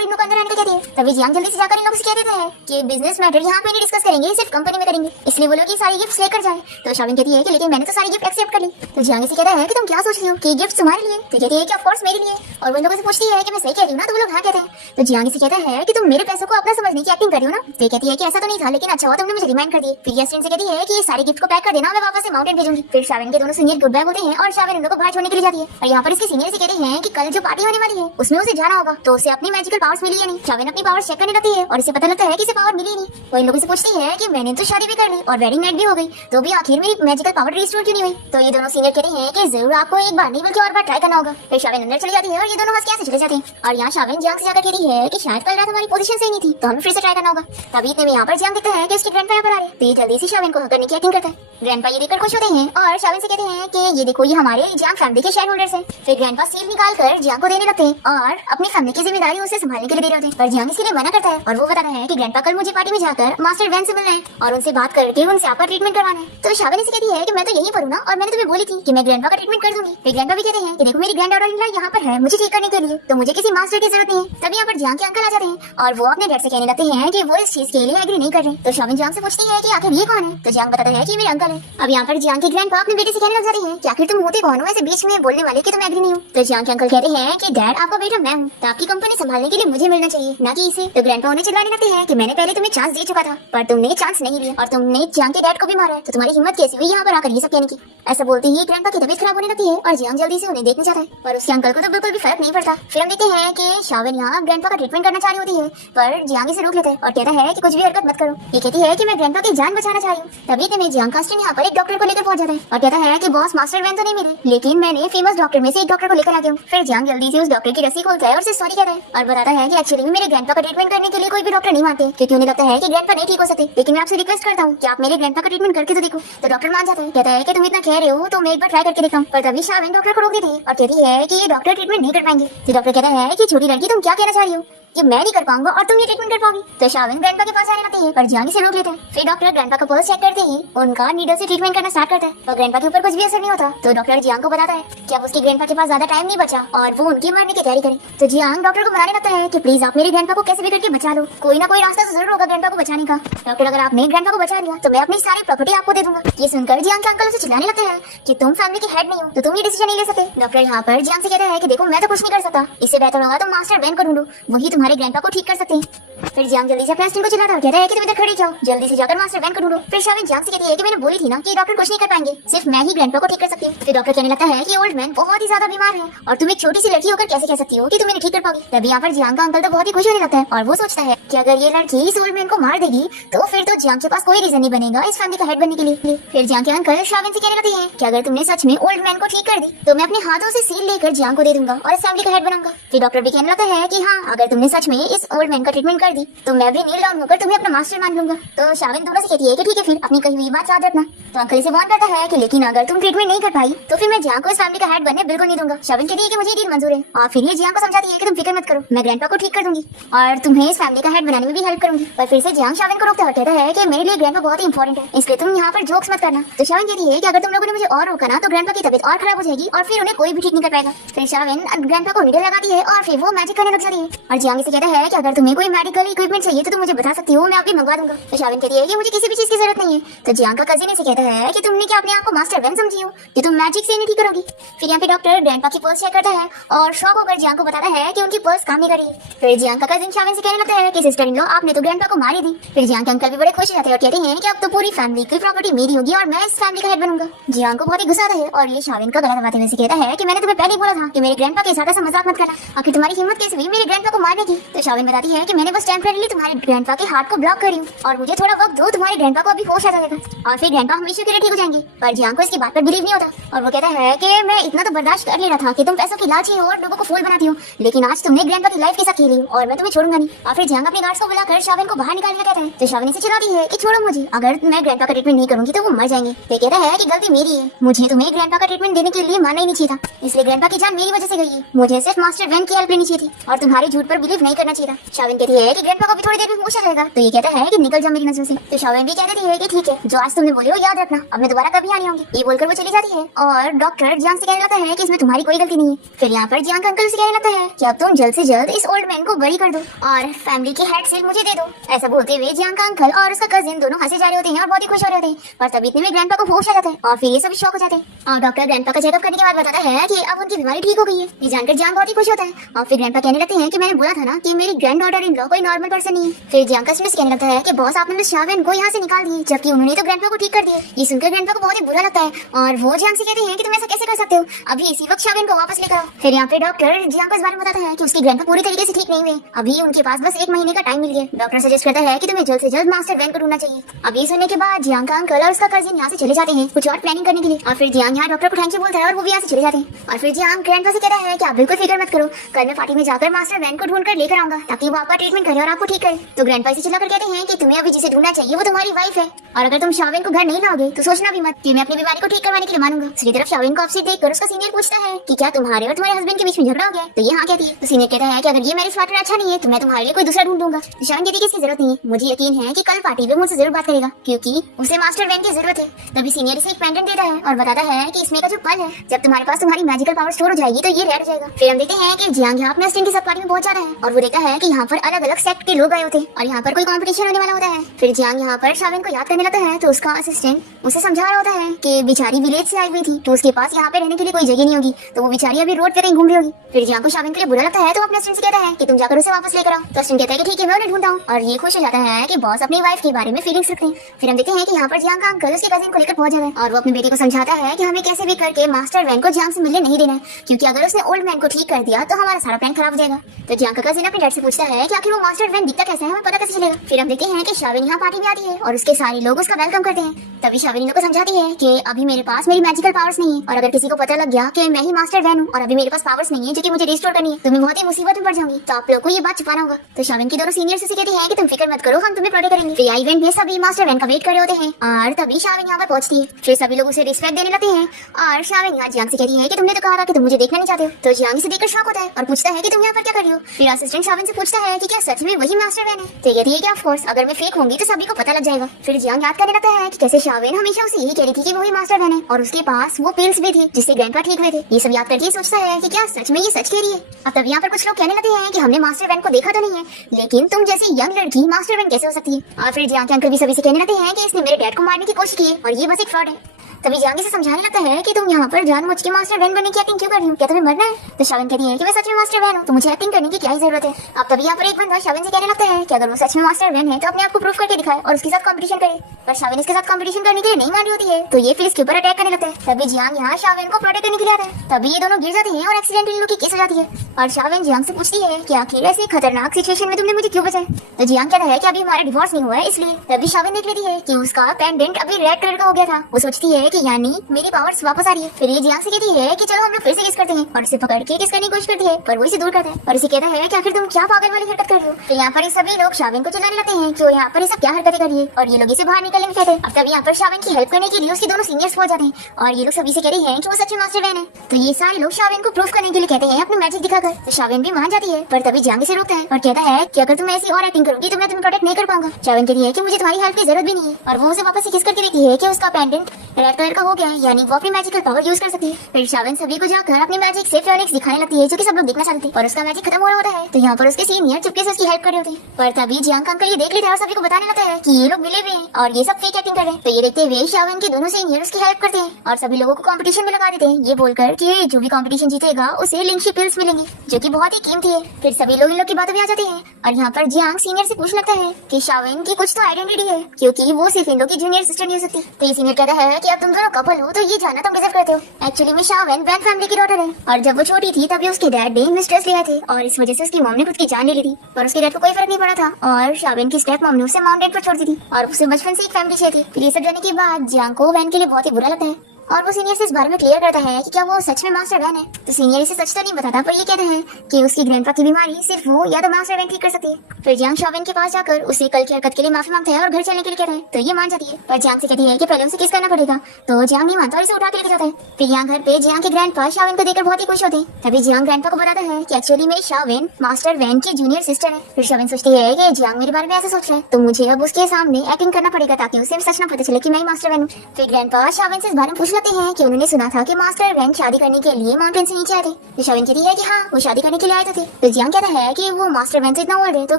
इन लोग को अंदर आने को कहती है। तभी जियांग जल्दी से जाकर इन लोग से कह देता है कि बिजनेस मैटर यहाँ पे नहीं डिस्कस करेंगे, सिर्फ कंपनी में करेंगे, इसलिए वो लोग ये सारी गिफ्ट लेकर जाए। तो शाविन कहती है कि लेकिन मैंने तो सारी गिफ्ट एक्सेप्ट कर ली। तो जियांग से कहता है कि तुम क्या सोच रही हो कि गिफ्ट तुम्हारे लिए? तो कहती है कि ऑफ कोर्स मेरे लिए। और वो लोगों से पूछती है कि मैं सही कह रही हूँ ना? तो वो लोग हाँ कहते हैं। तो जियांग से कहता है कि तुम मेरे पैसों को अपना समझने की एक्टिंग कर रही हो ना? तो कहती है कि ऐसा तो नहीं था, लेकिन अच्छा हुआ तुमने मुझे रिमाइंड कर दिए। फिर असिस्टेंट से कहती है कि ये सारे गिफ्ट को पैक कर देना, मैं वापस से माउंटेन भेजूंगी। फिर शाविन के दोनों सीनियर गुड बाय बोलते हैं और शाविन उन लोगों को बाहर छोड़ने के लिए जाती है। और यहाँ पर इसके सीनियर से कहते हैं कि कल जो पार्टी होने वाली है उसमें उसे जाना होगा, तो उसे अपनी मैजिकल पावर्स मिली है नहीं। शाविन अपनी पावर्स चेक करने लगती है और इसे पता लगता है कि इसे पावर मिली नहीं। वो इन लोगों से पूछती है कि मैंने तो शादी भी कर ली और वेडिंग नाइट भी हो गई, तो भी आखिर मेरी मैजिकल पावर रिस्टोर क्यों नहीं हुई? तो ये दोनों सीनियर कहते हैं कि जरूर आपको एक बार नहीं बल्कि और बार ट्राई करना होगा। फिर शाविन अंदर चली जाती है और ये दोनों हंस के यहाँ से चले जाते हैं। और यहाँ शाविन जियांग से जाकर कहती है कि शायद कल रात हमारी पोजीशन सही नहीं थी, तो हमें फिर से ट्राई करना होगा। तभी इतने में यहाँ पर जियांग देखता है कि उसके ग्रैंडपा यहाँ पर आ रहे हैं। तो ये जल्दी से शाविन को हक करने की एक्टिंग करता है। ग्रैंडपा ये देखकर खुश होते हैं और शाविन से कहते हैं कि ये देखो, ये हमारे जियांग फैमिली के शेयर होल्डर्स हैं। फिर ग्रैंडपा सील निकाल कर जियांग को देने लगते हैं और अपनी फैमिली की जिम्मेदारी उसे संभालने के लिए दे रहे होते हैं। पर जियांग इसके लिए मना करता है और वो बताता है कि ग्रैंडपा कल मुझे पार्टी में जाकर मास्टर वैन से मिलना है और उनसे बात करके उनसे आपका ट्रीटमेंट करवाना है। तो शाविन इसे कहती है कि मैं तो यही पर हूं ना, और मैंने तुम्हें बोली थी कि मैं ग्रैंडपा का ट्रीटमेंट कर दूंगी। फिर ग्रैंडपा भी कहते हैं कि देखो, मेरी ग्रैंड डॉटर इन लॉ यहाँ पर है मुझे ठीक करने के लिए, तो मुझे किसी मास्टर की जरूरत नहीं है। तभी यहाँ पर जियांग के अंकल आ जाते हैं और वो अपने डैड से कहने लगते हैं कि वो इस चीज के लिए एग्री नहीं कर रहे। तो शाविन जियांग से पूछती है कि आखिर ये कौन है? तो जियांग बताता है कि मेरे अंकल है। अब यहाँ पर जियांग के ग्रैंडपा अपने बेटे से कहने लग जाते हैं कि आखिर तुम होते कौन हो ऐसे बीच में बोलने वाले कि तुम एग्री नहीं हो? तो जियांग के अंकल कहते हैं कि डैड, आपका बेटा मैं हूँ, तो आपकी कंपनी संभालने के लिए मुझे मिलना चाहिए, ना कि इसे। तो ग्रैंडपा उन्हें चिल्लाने लगते हैं कि मैंने पहले तुम्हें चांस दे चुका था, पर तुमने चांस नहीं लिया और तुमने जियांग के डैड को भी मारा है, तो तुम्हारी हिम्मत कैसी हुई यहाँ पर आकर ये सब कहने की? ऐसा बोलते ही ग्रैंडपा की तबीयत खराब होने लगती है और जियांग जल्दी से उन्हें देखने जाता है, पर उसके अंकल को तो बिल्कुल भी फर्क नहीं पड़ता। फिर हम देखते हैं कि शाविन यहाँ ग्रैंडपा का ट्रीटमेंट करना चाह रही होती है, पर जियांग इसे रोक लेता है और कहता है कि कुछ भी हरकत मत करो। ये कहती है कि मैं ग्रैंडपा की जान बचाना चाह रही हूँ। तभी इतने में जियांग का असिस्टेंट यहाँ पर एक डॉक्टर को लेकर पहुंच जाता है और कहता है कि बॉस, मास्टर वैन तो नहीं मिले, लेकिन मैंने फेमस डॉक्टर में से एक डॉक्टर को लेकर आ गया हूँ। फिर जियांग जल्दी से उस डॉक्टर की रस्सी खोलता है और उसे सॉरी कहता है और बताता है कि एक्चुअली मेरे ग्रैंडपा का ट्रीटमेंट करने के लिए कोई भी डॉक्टर नहीं मानते, क्योंकि उन्हें लगता है कि ग्रैंडपा नहीं ठीक हो सकते, लेकिन मैं आपसे रिक्वेस्ट करता हूँ कि आप मेरे ग्रैंडपा का ट्रीटमेंट करके तो देखो। तो डॉक्टर मान जाता है, कहता है कि तुम इतना कह रहे हो तो मैं एक बार ट्राई करके देखता हूँ। पर तभी शाविन डॉक्टर को रोक देती है और कहती है कि ये डॉक्टर ट्रीटमेंट नहीं कर पाएंगे। तो डॉक्टर कहता है कि छोटी लड़की, तुम क्या कहना चाह रही हो कि मैं नहीं कर पाऊंगा और तुम ये ट्रीटमेंट कर पाओगी? तो शाविन ग्रैंडपा के पास आने लगते हैं पर जियांग से रोक लेते हैं। फिर डॉक्टर ग्रैंडपा का पल्स चेक करते ही उनका नीडल से ट्रीटमेंट करना स्टार्ट करता है, पर ग्रैंडपा के ऊपर कुछ भी असर नहीं होता। तो डॉक्टर जियांग को बताता है कि अब उसके ग्रैंडपा के पास ज्यादा टाइम नहीं बचा और वो उनकी मारने की तैयारी करे। तो जियांग डॉक्टर को मनाने लगता है कि प्लीज आप मेरे ग्रैंडपा को कैसे भी करके बचा लो, कोई ना कोई रास्ता तो जरूर होगा ग्रैंडपा को बचाने का। डॉक्टर, अगर आपने ग्रैंडपा को बचा लिया तो मैं अपनी सारी प्रॉपर्टी आपको दे दूंगा। ये सुनकर जियांग के अंकल उसे चिल्लाने लगते हैं कि तुम फैमिली के हेड नहीं हो, तो तुम ये डिसीजन नहीं ले सकते। डॉक्टर यहाँ पर जियांग से कहता है कि देखो, मैं तो कुछ नहीं कर सकता, इससे बेहतर होगा तुम मास्टर वैन को ढूंढो, वही तुम्हारे ग्रैंडपा को ठीक कर सकते हैं। फिर जियांग जल्दी से अपने असिस्टेंट को चिल्लाता है और कहता है कि तुम इधर खड़े जाओ, जल्दी से जाकर मास्टर वैन को ढूंढो। फिर शाविन जियांग से कहती है कि मैंने बोली थी ना कि डॉक्टर कुछ नहीं कर पाएंगे, सिर्फ मैं ही ग्रैंडपा को ठीक कर सकती हूँ। फिर डॉक्टर कहने लगता है कि ओल्ड मैन बहुत ही ज्यादा बीमार है और तुम एक छोटी सी लड़की होकर कैसे कह सकती हो कि तुम इन्हें ठीक कर पाओगी? तभी यहाँ पर जियांग का अंकल तो बहुत ही खुश होने लगता है और वो सोचता है कि अगर ये लड़की इस ओल्ड मैन को मार देगी तो फिर तो जियांग के पास कोई रीजन नहीं बनेगा इस फैमिली का हेड बनने के लिए। फिर जियांग के अंकल शाविन से कहने लगते हैं कि अगर तुमने सच में ओल्ड मैन को ठीक कर दी तो मैं अपने हाथों से सील लेकर जियांग को दे दूंगा और इस फैमिली का हेड बनाऊंगा। फिर डॉक्टर भी कहने लगता है कि हाँ, अगर तुमने सच में इस ओल्ड मैन का ट्रीटमेंट कर दी तो मैं भी नील डाउन होकर तुम्हें अपना मास्टर मान लूंगा। तो शाविन दोनों से कहती है कि ठीक है, फिर अपनी कही हुई बात याद रखना। तो अंकल इसे वार्न करता है कि लेकिन अगर तुम ट्रीटमेंट नहीं कर पाई तो फिर मैं जियांग को इस फैमिली का हेड बनने बिल्कुल नहीं दूंगा। शाविन कहती है कि मुझे ये डील मंजूर है और फिर ये जियांग को समझाती है कि तुम फिक्र मत करो, मैं ग्रैंडपा को ठीक कर दूंगी और तुम्हें इस फैमिली का हेड बनाने में भी हेल्प करूंगी। पर फिर से जियांग शाविन को रोकता है और कहता है कि मेरे लिए ग्रैंडपा बहुत ही इंपॉर्टेंट है, इसलिए तुम यहाँ पर जोक्स मत करना। तो शाविन कहती है कि अगर तुम लोगों ने मुझे और रोका ना तो ग्रैंडपा की तबीयत और खराब हो जाएगी और फिर उन्हें कोई भी ठीक नहीं कर पाएगा। फिर शाविन ग्रैंडपा को नीडल लगाती है और फिर वो मैजिक करने लग जाती है और जियांग से कहता है कि अगर तुम्हें कोई मेडिकल इक्विपमेंट चाहिए तो तुम मुझे बता सकती हो, मैं आपकी मंगवा दूंगा। तो शाविन कहती है कि मुझे किसी भी चीज की जरूरत नहीं है। तो जियांग का कजिन इसे कहता है कि तुमने क्या अपने आप को मास्टर वैन समझी हो कि तुम मैजिक से इन्हें ठीक करोगी? फिर यहाँ पे डॉक्टर ग्रैंडपा की पल्स चेक करता है और शॉक होकर जियांग को बताता है कि उनकी पल्स काम नहीं कर रही है। फिर जियांग का कजिन शाविन से कहने लगता है कि सिस्टर इन लॉ, आपने तो ग्रैंडपा को मार ही दी। फिर जियांग के अंकल भी बड़े खुश रहते हैं और कहते हैं कि अब तो पूरी फैमिली की प्रॉपर्टी मेरी होगी और मैं इस फैमिली का हेड बनूंगा। जियांग को बहुत ही गुस्सा आता है और ये शाविन का गला दबाते हुए कहता है कि मैंने तुम्हें पहले ही बोला था कि मेरे ग्रैंडपा के साथ ऐसा मजाक मत करना, आखिर तुम्हारी हिम्मत कैसे हुई मेरे ग्रैंडपा को मारने की? तो शाविन बताती है कि मैंने बस टेम्परेरीली तुम्हारे ग्रैंडपा के हार्ट को ब्लॉक करी हूँ और मुझे थोड़ा वक्त दो, तुम्हारे ग्रैंडपा को अभी होश आ जाएगा। और फिर ग्रैंडपा हमेशा इश्यू के लिए ठीक हो जाएंगे। पर जियांग को इसकी बात पर बिलीव नहीं होता और वो कहता है कि मैं इतना तो बर्दाश्त कर ले रहा था कि तुम पैसों की लालची हो और लोगों को फूल बनाती हो, लेकिन आज तुमने ग्रैंडपा की लाइफ के साथ खेली और मैं तुम्हें छोड़ूंगा नहीं। और फिर जियांग अपने गार्ड्स को बुलाकर शाविन को बाहर निकालने कहता है। तो शाविन इसे चिढ़ाती है कि छोड़ो मुझे, अगर मैं ग्रैंडपा का ट्रीटमेंट नहीं करूंगी तो वो मर जाएंगे। तो कहता है कि गलती मेरी है, मुझे तुम्हें ग्रैंडपा का ट्रीटमेंट देने के लिए मानना ही नहीं चाहिए था, इसलिए ग्रैंडपा की जान मेरी वजह से गई है। मुझे सिर्फ मास्टर वैन की हेल्प लेनी चाहिए थी और तुम्हारे झूठ पर बिलीव नहीं करना चाहिए था। शाविन कहती है कि ग्रैंडपा को भी थोड़ी देर में होश आ जाएगा। तो ये कहता है कि निकल जा मेरी नजर से। तो शाविन भी कह देती है कि ठीक है, जो आज तुमने बोली हो याद रखना, अब मैं दोबारा कभी आनी होंगी। ये बोलकर वो चली जाती है और डॉक्टर जियांग से कहने लगता है कि इसमें तुम्हारी कोई गलती नहीं है। फिर यहाँ पर जियांग का अंकल से कहने लगता है कि अब तुम जल्द से जल्द इस ओल्ड मैन को बरी कर दो और फैमिली की हेड सेल मुझे दे दो। ऐसा बोलते हुए जियांग का अंकल और उसका कजिन दोनों हंसे जा रहे होते हैं और बहुत ही खुश हो रहे होते हैं। पर तभी इतने में ग्रैंडपा को होश आ जाता है और फिर ये सब शॉक हो जाते हैं और डॉक्टर ग्रैंडपा का चेकअप करने के बाद बताता है कि अब उनकी बीमारी ठीक हो गई है। ये जानकर जियांग बहुत ही खुश होता है और फिर ग्रैंडपा कहने लगते हैं कि मैंने बोला था ना कि मेरी ग्रैंड डॉटर इन लॉ कोई नॉर्मल पर्सन नहीं है। फिर जियांग का स्टूडेंट कहने लगता है कि बॉस आपने मिस शाविन को यहाँ से निकाल दिए जबकि उन्होंने तो ग्रैंडपा को ठीक कर दिया। ये सुनकर ग्रैंडपा को बहुत ही बुरा लगता है और वो जियांग से कहते हैं कि तुम ऐसा कैसे कर सकते हो, अभी इसी वक्त शाविन को वापस लेकर आओ। फिर यहाँ पे डॉक्टर जियांग को इस बारे में बताता है कि उसकी ग्रैंडपा पूरी तरीके से ठीक नहीं हुए, अभी उनके पास बस 1 महीने का टाइम मिल गया। डॉक्टर सजेस्ट करता है कि तुम्हें जल्द से जल्द मास्टर वैन को ढूंढना चाहिए। अब ये सुनने के बाद जियांग का अंकल और उसका कजिन यहाँ से चले जाते हैं कुछ और प्लानिंग करने के लिए और फिर जियांग यहाँ डॉक्टर को थैंक यू बोलता है और वो भी यहाँ से चले जाते हैं। और फिर जियांग ग्रैंडपा से कहता है कि आप बिल्कुल फिक्र मत करो, कल मैं पार्टी में जाकर मास्टर वैन को ढूंढ कर लेकर आऊंगा ताकि वो आपका ट्रीटमेंट करे और आपको ठीक करे। तो ग्रैंडपा इसे चिल्लाकर कहते हैं कि तुम्हें अभी जिसे ढूंढना चाहिए वो तुम्हारी वाइफ है और अगर तुम शाविन को घर नहीं लाओगे तो सोचना भी मत कि मैं अपनी बीमारी को ठीक करवाने के लिए मानूंगा। दूसरी तरफ शाविन को आपसे देखकर उसका सीनियर पूछता है कि क्या तुम्हारे और तुम्हारे हस्बैंड के बीच में झगड़ा हो गया? तो ये हाँ कहती है। तो सीनियर कहता है कि अगर ये मैरिज पार्टनर अच्छा नहीं है तो मैं तुम्हारे लिए कोई दूसरा ढूंढ दूंगा। तो शाविन कहती है कि इसकी जरूरत नहीं है, मुझे यकीन है कि कल पार्टी में मुझसे जरूर बात करेगा क्योंकि उसे मास्टर वैन की जरूरत है। तभी सीनियर इसे एक पेंडेंट देता है और बताता है कि इसमें का जो पल है जब तुम्हारे पास तुम्हारी मैजिकल पावर स्टोर हो जाएगी तो ये रेड हो जाएगा। फिर हम देखते हैं कि जियांग यहाँ अपने असिस्टेंट की सब पार्टी में पहुंच जाता है और वो देखता है कि यहाँ पर अलग अलग सेक्ट के लोग आए होते हैं और यहाँ पर कोई कंपटीशन होने वाला होता है। फिर जियांग यहाँ पर शाविन को याद करने लगता है तो उसका असिस्टेंट उसे समझा रहा होता है कि बेचारी विलेज से आई हुई थी तो उसके पास यहाँ पे रहने के लिए कोई जगह नहीं होगी, तो वो बेचारी अभी रोड पे कहीं घूम रही होगी। फिर जियांग को शाविन के लिए बुरा लगता है तो अपने असिस्टेंट से कहता है कि तुम जाकर उसे वापस लेकर आओ। तो असिस्टेंट कहता है कि ठीक है मैं उन्हें ढूंढता हूँ और ये खुश हो जाता है कि बॉस अपनी वाइफ के बारे में फीलिंग्स रखते हैं। फिर हम देखते हैं कि यहाँ पर जियांग का अंकल उसके कजिन को लेकर पहुंच जाता है और वो अपने बेटे को समझाता है कि हमें कैसे भी करके मास्टर वैन को जियांग से मिलने नहीं देना है क्योंकि अगर उसने ओल्ड मैन को ठीक कर दिया तो हमारा सारा प्लान खराब हो जाएगा। तो जियांग का कजिन अपने डैड से पूछता है कि आखिर वो मास्टर वैन दिखता कैसा है, हमें पता कैसे चलेगा। फिर हम देखते हैं कि शाविन यहाँ पार्टी में आती है और उसके सारे लोग उसका वेलकम करते हैं। तभी शाविन इन लोगों को समझाती है कि अभी मेरे पास मेरी मैजिकल पावर्स नहीं है और अगर किसी को पता लग गया कि मैं ही मास्टर वैन हूँ और अभी मेरे पास पावर्स नहीं है जो कि मुझे रिस्टोर करनी है तो मैं बहुत ही मुसीबत में पड़ जाऊंगी, तो आप लोग को ये बात छुपाना होगा। तो शाविन की दोनों सीनियर से कहती है कि तुम फिक्र मत करो, हम तुम्हें प्रोटेक्ट करेंगे। फिर इवेंट में सभी मास्टर वैन का वेट कर रहे होते हैं और तभी शाविन यहाँ पर पहुंचती है। फिर सभी लोग उसे रिस्पेक्ट देने लगते हैं और शाविन यहाँ जियांग से कहती है कि तुमने तो कहा था कि तुम मुझे देखना नहीं चाहते हो। तो जियांग से देखकर शॉक होता है और पूछता है कि तुम यहाँ पर क्या कर रही हो। फिर असिस्टेंट शाविन से पूछता है कि क्या सच में वही मास्टर वैन है। तो कहती है कि ऑफ कोर्स अगर मैं फेक होंगी तो सभी को पता लग जाएगा। फिर जियांग याद करने लगता है कि कैसे शाविन हमेशा उसे यही कह रही थी कि वही मास्टर वैन है और उसके पास वो पिल्स भी थी जिससे ग्रैंडपा ठीक हुए थे। ये सब याद करके सोचता है कि क्या सच में ये सच कह रही है। अब तब यहाँ पर कुछ लोग कहने लगते हैं कि हमने मास्टर वैन को देखा तो नहीं है लेकिन तुम जैसी यंग लड़की मास्टर वैन कैसे हो सकती है। और फिर जियांग के अंकल भी सभी से कहने लगते हैं कि इसने मेरे डैड को मारने की कोशिश की है और ये बस एक फ्रॉड है। तभी जियांग से समझाने लगता है कि तुम यहाँ पर जानबूझ के मास्टर वैन बनने की एक्टिंग क्यों कर रही हो, क्या तुम्हें मरना है। तो शाविन कहती है कि मैं सच में मास्टर वैन हूँ तो मुझे एक्टिंग करने की क्या ही जरूरत है। अब तभी यहाँ पर एक बंदा शाविन से कहने लगता है कि अगर वो सच में मास्टर वैन है तो अपने आप को प्रूफ करके दिखाए और उसके साथ कंपटीशन करे। पर शाविन इसके साथ कंपटीशन करने के लिए नहीं मान रही होती है तो ये फिर इसके ऊपर अटैक करने लगता है। तभी जियांग यहाँ शाविन को प्रोटेक्ट करने के लिए आता है। तभी ये दोनों गिर जाते हैं और एक्सीडेंट इन लोग की केस हो जाती है और शाविन जियांग से पूछती है कि आखिर ऐसी खतरनाक सिचुएशन में तुमने मुझे क्यों बचाया। तो जियांग कहता है कि अभी हमारा डिवोर्स नहीं हुआ है इसलिए। तभी शाविन देख लेती है कि उसका पेंडेंट अभी रेड कलर का हो गया था। वो सोचती है कि यानी मेरी पावर्स वापस आ रही है। फिर ये जियांग से कहती है कि चलो हम लोग फिर से किस करते हैं और इसे पकड़ के किस करने की कोशिश करती है पर वो इसे दूर करता है और इसे कहता है कि आखिर तुम क्या पागल वाली हरकत कर रही हो। तो यहाँ पर सभी लोग शाविन को चिल्लाने लगते हैं कि वो यहाँ पर ये सब क्या हरकतें कर रही है और ये लोग इसे बाहर निकलने में कहते हैं। अब तभी यहाँ पर शाविन की हेल्प करने के लिए उसके दोनों सीनियर्स पहुंच जाते हैं और ये लोग सभी से कह रहे हैं कि वो सच्ची मास्टर वैन है। तो ये सारे लोग शाविन को प्रूफ करने के लिए कहते हैं अपनी मैजिक दिखाकर। तो शाविन भी मान जाती है पर तभी जियांग इसे रोकता है और कहता है कि अगर तुम ऐसी और एक्टिंग करोगी तो मैं तुम्हें प्रोटेक्ट नहीं कर पाऊंगा। शाविन कहती है कि मुझे तुम्हारी हेल्प की जरूरत भी नहीं है और वो उसे वापस से किस करके देखती है कि उसका पेंडेंट रेड कलर का हो गया है यानी वो अपनी मैजिकल पावर यूज कर सकती है। फिर शाविन सभी को जाकर अपनी मैजिक से फियोनिक्स दिखाने लगती है जो कि सब लोग देखना चाहते थे और उसका मैजिक खत्म हो रहा होता है। तो यहाँ पर उसके सीनियर चुपके से उसकी हेल्प कर रहे होते हैं पर तभी जियांग का अंकल ये देख लेता है और सभी को बताने लगता है कि ये लोग मिले हुए हैं और ये सब फेक एक्टिंग कर रहे हैं। तो ये देखते हुए शाविन के दोनों सीनियर उसकी हेल्प करते हैं और सभी लोगों को कंपटीशन में लगा देते हैं ये बोलकर कि जो भी कंपटीशन जीतेगा उसे लिंशी पिल्स मिलेंगी जो कि बहुत ही कीमती है। फिर सभी लोग इन लोग की बातों में आ जाते हैं और यहाँ पर जियांग सीनियर से पूछने लगता है कि शाविन की कुछ तो आइडेंटिटी है क्योंकि वो सिर्फ इन लोग की जूनियर सिस्टर नहीं हो सकती। तो ये सीनियर कहता है कि अब तुम दोनों कपल हो तो ये जानना तुम डिजर्व करते हो। एक्चुअली में शावेन वैन फैमिली की डॉटर है और जब वो छोटी थी तभी उसके डैड ने मिस्ट्रेस ले आए थे और इस वजह से उसकी मॉम ने खुद की जान ले ली थी, पर उसके डैड को कोई फर्क नहीं पड़ा था और शावेन की स्टेप मॉम ने उसे माउंटेन पर छोड़ दी थी और उसे बचपन से एक फैमिली चाहिए थी। फिर ये सब जानने के बाद जियांग को वैन के लिए बहुत ही बुरा लगता है और वो सीनियर से इस बारे में क्लियर करता है कि क्या वो सच में मास्टर वैन है। तो सीनियर इसे सच तो नहीं बताता पर ये कहता है कि उसकी ग्रैंडपा की बीमारी सिर्फ वो या तो मास्टर वैन ठीक कर सकती है। फिर जियांग शावेन के पास जाकर उसे कल की हरकत के लिए माफी मांगता है और घर चलने के लिए कहता है, तो ये मान जाती है पर जियांग से कहती है कि पहले उसे किस करना पड़ेगा। तो जियांग नहीं मानता और इसे उठा के लेके जाता है। फिर यहाँ घर पे जियांग के ग्रैंडपा शावेन को देखकर बहुत ही खुश होते हैं। तभी जियांग ग्रैंडपा को बताता है कि एक्चुअली में शावेन मास्टर वैन की जूनियर सिस्टर है। फिर शावेन सोचती है कि जियांग मेरे बारे में ऐसे सोच रहा है तो मुझे अब उसके सामने एक्टिंग करना पड़ेगा ताकि उसे सच ना पता चले कि मैं ही मास्टर वैन हूँ। फिर ग्रैंडपा शावेन से इस बारे में पूछ लेते हैं कि उन्होंने सुना था कि मास्टर वैन शादी करने के लिए माउंटेन से नीचे आए थे। तो शावेन कहती है कि हाँ वो शादी करने के लिए आए थे। तो जियांग कहता है कि वो मास्टर वैन से इतना ओल्ड है तो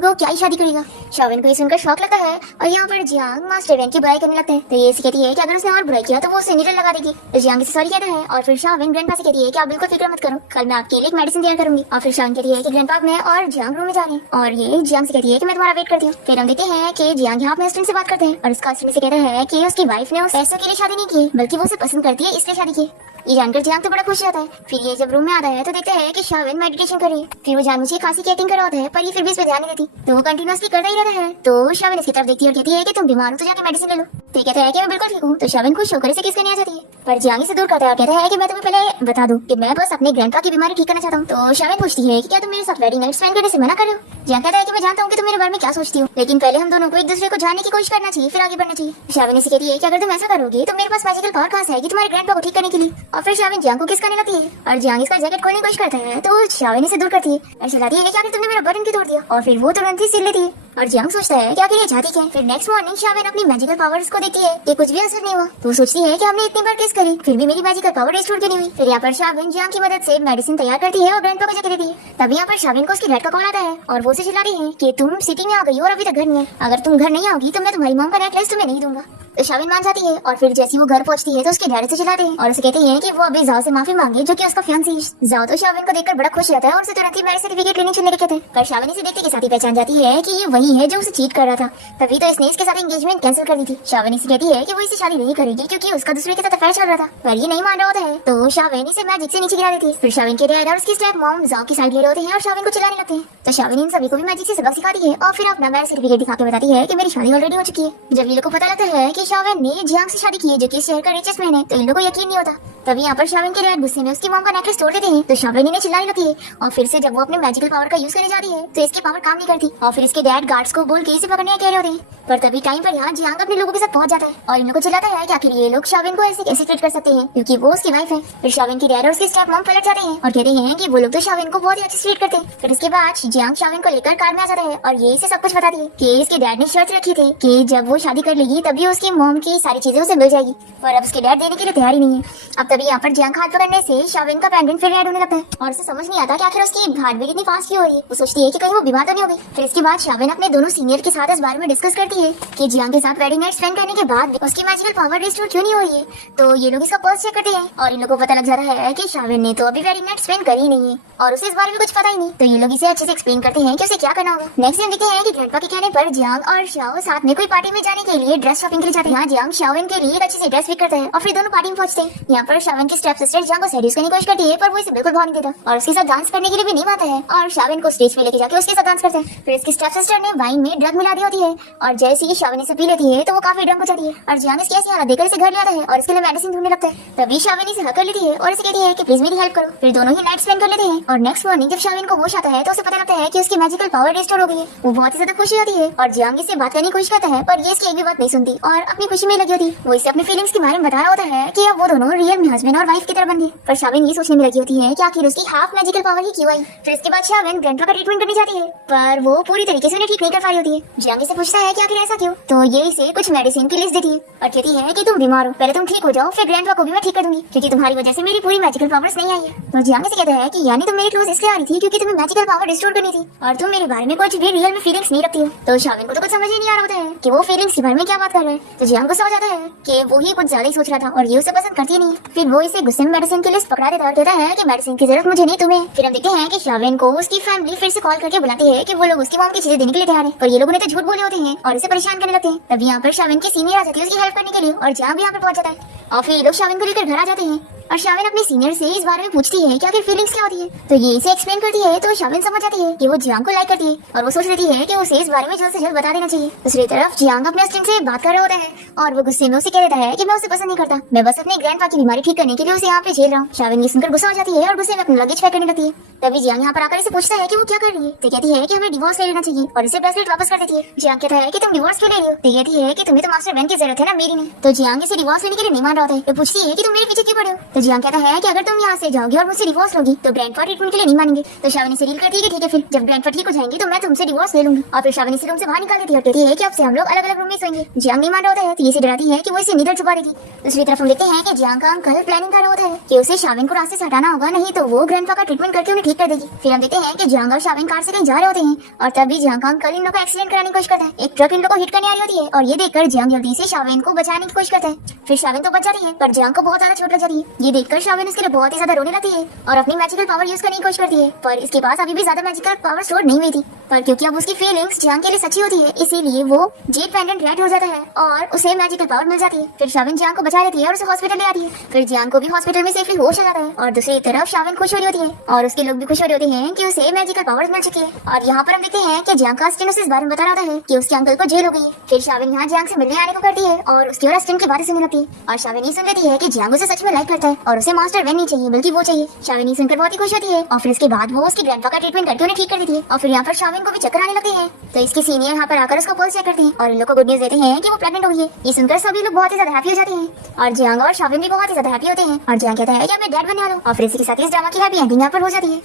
वो क्या ही शादी करेगा। शावेन को ये सुनकर शौक लगता है और यहाँ पर जियांग मास्टर वैन की बुराई करने लगता है। तो ये कहती है कि अगर उसने और बुराई किया तो वो उसे नीडल लगा देगी। तो जियांग इसे सॉरी कहता है और फिर शावेन ग्रैंडपा से कहती है कि आप बिल्कुल फिक्र मत करो, कल मैं आपके लिए एक मेडिसिन तैयार करूंगी। और फिर शावेन कहती है कि ग्रैंडपा मैं और जियांग रूम में जा रहे हैं और ये जियांग से कहती है कि मैं तुम्हारा वेट करती हूँ। फिर हम देखते हैं कि जियांग यहाँ अपने स्टूडेंट से बात करते हैं और उसका स्टूडेंट से कहता है कि उसकी वाइफ ने उस पैसों के लिए शादी नहीं की बल्कि वो उसे पसंद करती है इसलिए शादी की। ये जानकर जियांग तो बड़ा खुश रहता है। फिर ये जब रूम में आता है तो देखता है कि शावेन मेडिटेशन कर रही है। फिर वो जानबूझ खांसी की एक्टिंग कर रहा होता है पर ये फिर भी इस पे ध्यान नहीं देती तो वो कंटिन्यूअसली करता ही रहता है। तो शावेन इसकी तरफ देखती है और कहती है कि तुम बीमार हो तो जाके मेडिसिन ले लो। तो कहता है कि मैं बिल्कुल ठीक हूँ। तो शावेन खुश होकर इसे किस करने आ जाती है पर जियांग इसे दूर करता है और कहता है कि मैं तुम्हें पहले बता दूं कि मैं बस अपने ग्रैंडपा की बीमारी ठीक करना चाहता हूँ। तो शावेन पूछती है कि क्या तुम मेरे साथ वेडिंग नाइट स्पेंड करने से मना कर रहे हो। जियांग कहता है कि मैं जानता हूँ कि तुम मेरे बारे में क्या सोचती हो लेकिन पहले हम दोनों को एक दूसरे को जानने की कोशिश करना चाहिए फिर आगे बढ़ना चाहिए। शावेन इसे कहती है कि अगर तुम ऐसा करोगे तो मेरे पास मैजिकल पावर कहाँ से आएगी तुम्हारे ग्रैंडपा को ठीक करने के लिए। और फिर शावेन जियांग को किस करने लगती है और जियांग इसका जैकेट खोलने की कोशिश करता है तो शावेन इसे दूर करती है और चिल्लाती है कि आखिर तुमने मेरा बटन क्यों तोड़ दिया। और फिर वो तुरंत ही सिल लेती है और जियांग सोचता है कि आखिर ये चाहती क्या है। फिर नेक्स्ट मॉर्निंग शावेन अपनी मैजिकल पावर्स को देखती है कि कुछ भी असर नहीं हुआ तो सोचती है कि हमने इतनी बार किस करी फिर भी मेरी मैजिकल पावर रिस्टोर क्यों नहीं हुई। फिर यहाँ पर शावेन जियांग की मदद से मेडिसिन तैयार करती है और ग्रैंडपा को जाके देती है। तभी यहाँ पर शावेन को उसकी डैड का कॉल आता है और वो उसे चिल्लाती है कि तुम सिटी में आ गई और अभी तक घर नहीं है, अगर तुम घर नहीं आओगी तो मैं तुम्हारी मॉम का नेकलेस तुम्हें नहीं दूंगा। तो शावेन मान जाती है और फिर जैसी वो घर पहुंचती है तो उसके डैडी से चिल्लाते हैं और उसे कहते हैं कि वो अभी जाओ से माफी मांगे जो कि उसका फियांसी है। जाओ तो शावेन को देखकर बड़ा खुश रहता है और उसे तुरंत ही मैरिज सर्टिफिकेट लेने चलने के कहते हैं पर शावेन इसे देखते के साथ ही पहचान जाती है कि ये वही है जो उसे चीट कर रहा था। तभी तो इसने इसके साथ एंगेजमेंट कैंसिल कर दी थी। शावेन इसे कहती है कि वो इसे शादी नहीं करेगी क्योंकि उसका दूसरे के साथ अफेयर चल रहा था पर ये नहीं मान रहा होता है। तो शावेन इसे मैजिक से नीचे गिरा देती है। फिर शावेन के डैड और उसकी स्टेप मॉम जाओ की साइड ले रहे होते हैं और शावेन को चिल्लाने लगते हैं। तो शावेन इन सभी को भी मैजिक से सबक सिखाती है और फिर अपना मैरिज सर्टिफिकेट दिखा के बताती है कि मेरी शादी ऑलरेडी हो चुकी है। जब ये लोग को पता लगता है कि शावेन ने जियांग से शादी की है जो कि शहर का रिचेस्ट मैन है तो इन लोगों को यकीन नहीं होता। तभी यहाँ पर शावेन के डैड गुस्से में उसकी मॉम का नेकलेस तोड़ देते हैं तो शावेन इन्हें चिल्लाने लगती है और फिर से जब वो अपने मैजिकल पावर का यूज करने जा रही है तो इसकी पावर काम नहीं करती और फिर इसके डैड गार्ड्स को बोल के इसे पकड़ने कह रहे होते हैं। पर तभी टाइम पर यहाँ जियांग अपने लोगों के साथ पहुंच जाता है और इन लोगों को चिल्लाता है कि आखिर ये लोग शावेन को ऐसे कैसे ट्रीट कर सकते हैं क्योंकि वो उसकी वाइफ है। फिर शावेन की डैड और उसकी स्टेप मॉम पलट जाते हैं और कहते हैं कि वो लोग तो शावेन को बहुत ही अच्छे ट्रीट करते हैं। फिर इसके बाद जियांग शावेन को लेकर कार में आ जाता है और ये इसे सब कुछ बताती है कि इसके डैड ने शर्त रखी थी कि जब वो शादी कर लेगी तभी उसकी मॉम की सारी चीजें उसे मिल जाएगी पर अब उसके डैड देने के लिए तैयार ही नहीं है। अब तभी यहाँ पर जियांग हाथ पकड़ने से शावेन का पेंडेंट फिर रेड होने लगता है और उसे समझ नहीं आता कि आखिर उसकी हार्ट बीट इतनी फास्ट क्यों हो रही है। वो सोचती है कि कहीं वो बीमार तो नहीं हो गई। फिर इसके बाद शावेन अपने दोनों सीनियर के साथ इस बारे में डिस्कस करती है कि जियांग के साथ वेडिंग नाइट स्पेंड करने के बाद उसकी मैजिकल पावर रिस्टोर क्यों नहीं हो रही है। तो ये लोग इसका पर्स चेक करते हैं और इन लोगों को पता लग जाता है कि शावेन ने तो अभी वेडिंग नाइट स्पेंड करी ही नहीं है और उसे इस बारे में कुछ पता ही नहीं। तो ये लोग इसे अच्छे से एक्सप्लेन करते हैं कि उसे क्या करना होगा। नेक्स्ट हम देखते हैं कि ग्रैंडपा के कहने पर जियांग और शाओ साथ में कोई पार्टी में जाने के लिए ड्रेस शॉपिंग के लिए जाते हैं। यहाँ जियांग शावेन के लिए एक अच्छी सी ड्रेस पिक करता है और फिर दोनों पार्टी में पहुंचते हैं। यहाँ पर शावेन की स्टेप सिस्टर जियांग को सेड्यूस करने की कोशिश करती है पर वो इसे बिल्कुल भाव नहीं देता और उसके साथ डांस करने के लिए भी नहीं मानता है और शावेन को स्टेज पे लेके जाके उसके साथ डांस करते हैं। फिर इसकी स्टेप सिस्टर ने वाइन में ड्रग मिला दी होती है और जैसे ही शावेन इसे पी लेती है तो वो काफी ड्रंक हो जाती है और जियांग इसकी ऐसी हालत देखकर इसे घर ले आता है और इसके लिए मेडिसिन ढूंढने लगता है। तभी शावेन इसे हक कर लेती है और इसे कहती है कि प्लीज मेरी हेल्प करो। फिर दोनों ही नाइट स्पेंड कर लेते हैं और नेक्स्ट मॉर्निंग जब शावेन को होश आता है तो उसे पता लगता है कि उसकी मैजिकल पावर रिस्टोर हो गई है। वो बहुत ही ज्यादा खुशी होती है और जियांग इससे बात करने की कोशिश करता है पर ये इसकी एक भी बात नहीं सुनती और अपनी खुशी में लगी होती। वो इसे अपनी फीलिंग्स के बारे में बता रहा होता है कि अब वो दोनों रियल में हस्बैंड और वाइफ की तरह बन गए पर शावेन ये सोचने में लगी होती है कि आखिर उसकी हाफ मैजिकल पावर ही क्यों आई। फिर इसके बाद शावेन ग्रैंडपा का ट्रीटमेंट करनी चाहती है पर वो पूरी तरीके से उन्हें ठीक नहीं कर पा रही होती है। जियांग से पूछता है कि आखिर ऐसा क्यों। तो ये इसे कुछ मेडिसिन की लिस्ट देती है और कहती है कि तुम बीमार हो, पहले तुम ठीक हो जाओ फिर ग्रैंडपा को भी मैं ठीक कर दूंगी क्योंकि तुम्हारी वजह से मेरी पूरी मैजिकल पावर्स नहीं आई है। तो जियांग से कहता है कि यानी तुम मेरे क्लोज इसलिए आ रही थी क्योंकि तुम्हें मैजिकल पावर रिस्टोर करनी थी और तुम मेरे बारे में कुछ भी रियल में फीलिंग्स नहीं रखती हो। तो शावेन को तो कुछ समझ ही नहीं आ रहा होता है कि वो फीलिंग्स के बारे में क्या बात कर रहे हैं। तो जियांग गुस्सा हो जाता है कि वो ही कुछ ज्यादा ही सोच रहा था और ये उसे पसंद करती नहीं। फिर वो इसे गुस्से में मेडिसिन की लिस्ट पकड़ा देता है और कहता है कि मेडिसिन की जरूरत मुझे नहीं तुम्हें। फिर हम देखते हैं कि शावेन को उसकी फैमिली फिर से कॉल करके बुलाती है कि वो लोग उसकी मॉम की चीजें देने के लिए तैयार है पर ये लोगों ने तो झूठ बोले होते हैं और इसे परेशान करने लगते हैं। तभी यहाँ पर शावेन की सीनियर आ जाती है उसकी हेल्प करने के लिए और जियांग भी यहाँ पर पहुंच जाता है। और फिर ये लोग शाविन को लेकर घर आ जाते हैं और शाविन अपने सीनियर से इस बारे में पूछती है कि आखिर फीलिंग्स क्या होती है। तो ये इसे एक्सप्लेन करती है तो शाविन समझ जाती है कि वो जियांग को लाइक करती है और वो सोच लेती है कि उसे इस बारे में जल्द से जल्द बता देना चाहिए। दूसरी तरफ जियांग अपने असिस्टेंट से बात कर रहा होता है और वो गुस्से में उसे कह देता है कि मैं उसे पसंद नहीं करता, मैं बस अपने ग्रैंडपा की बीमारी ठीक करने के लिए उसे यहाँ पे झेल रहा हूँ। शाविन ये सुनकर गुस्सा हो जाती है और गुस्से में अपना लगेज पैक करने लगती है। तभी जियांग यहाँ पर आकर इसे पूछता है कि वो क्या कर रही है। तो कहती है कि हमें डिवोर्स ले लेना चाहिए और इसे ब्रेसलेट वापस कर देती है। जियांग कहता है कि तुम डिवोर्स क्यों ले रही हो। तो कहती है कि तुम्हें तो मास्टर बेन की जरूरत है ना, मेरी नहीं। तो जियांग इसे डिवोर्स लेने के लिए नहीं मान रहा होता है। तो पूछती है कि तुम मेरे पीछे क्यों पड़े हो। तो जियांग कहता है कि अगर तुम यहाँ से जाओगी और मुझसे डिवोर्स लोगी तो ग्रैंडपा ट्रीटमेंट के लिए नहीं मानेंगे। तो शाविन इसे डील करती है कि ठीक है, फिर जब ग्रैंडपा ठीक हो जाएंगे तो मैं तुमसे डिवोर्स ले लूंगी। और फिर शाविन इसे रूम से बाहर निकाल देती है और कहती है कि अब से हम लोग अलग अलग रूम में सोएंगे। जियांग नहीं मान रहा होता है तो ये इसे डराती है कि वो इसे नींदर छुपा देगी। दूसरी तरफ हम देखते हैं कि जियांग का अंकल प्लानिंग कर रहा होता है कि उसे शाविन को रास्ते से हटाना होगा, नहीं तो वो ग्रैंडपा का ट्रीटमेंट करके उन्हें ठीक कर देगी। फिर हम देखते हैं कि जियांग और शाविन कार से कहीं जा रहे होते हैं और तभी जियांग का अंकल इन लोगों को एक्सीडेंट कराने की कोशिश करता है। एक ट्रक इन लोगों को हिट करने आ रही होती है और ये देखकर जियांग जल्दी से शाविन को बचाने की कोशिश करता है। फिर शाविन तो बच जाती है पर जियांग को बहुत ज्यादा चोट लग जाती है। ये देखकर शाविन इसके लिए बहुत ही ज्यादा रोने लगती है और अपनी मैजिकल पावर यूज करने की कोशिश करती है, पर इसके पास अभी भी ज्यादा मैजिकल पावर स्टोर नहीं हुई थी। पर क्योंकि अब उसकी फीलिंग्स जियांग के लिए सच्ची होती है इसीलिए वो जेट पेंडेंट रेड हो जाता है और उसे मैजिकल पावर मिल जाती है। फिर शाविन जियांग को बचा लेती है और उसे हॉस्पिटल ले आती है। फिर जियांग को भी हॉस्पिटल में सेफली होश आ जाता है और दूसरी तरफ शाविन खुश हो रही होती है और उसके लोग भी खुश हो रहे होते हैं कि उसे मैजिकल पावर्स मिल चुकी है। और यहाँ पर हम देखते हैं कि जियांग का असिस्टेंट उसे इस बारे में बता रहा होता है कि उसके अंकल को जेल हो गई है। फिर शाविन यहाँ जियांग से मिलने आने को करती है और उसकी और असिस्टेंट की बातें सुनने लगती है और शाविन ये सुन लेती है कि जियांग उसे सच में लाइक करता है और उसे मास्टर वेन नहीं चाहिए बल्कि वो चाहिए। शाविन ये सुनकर बहुत ही खुश होती है और फिर इसके बाद वो उसके ग्रैंडपा का ट्रीटमेंट करके उन्हें ठीक कर देती है। और फिर यहाँ पर शाविन को भी चक्कर आने लगते हैं तो इसके सीनियर यहाँ पर आकर उसको पल्स चेक करते हैं और इन लोग को गुड न्यूज देते हैं कि वो प्रेग्नेंट हो गई है। ये सुनकर सभी लोग बहुत ही ज्यादा हैप्पी हो जाते हैं और जियांग और शाविन भी बहुत ही ज्यादा हैप्पी होते हैं और जियांग कहता है कि मैं डैड बनने वाला हूँ। और फिर इसी के साथ इस ड्रामा की हैप्पी एंडिंग यहाँ पर हो जाती है।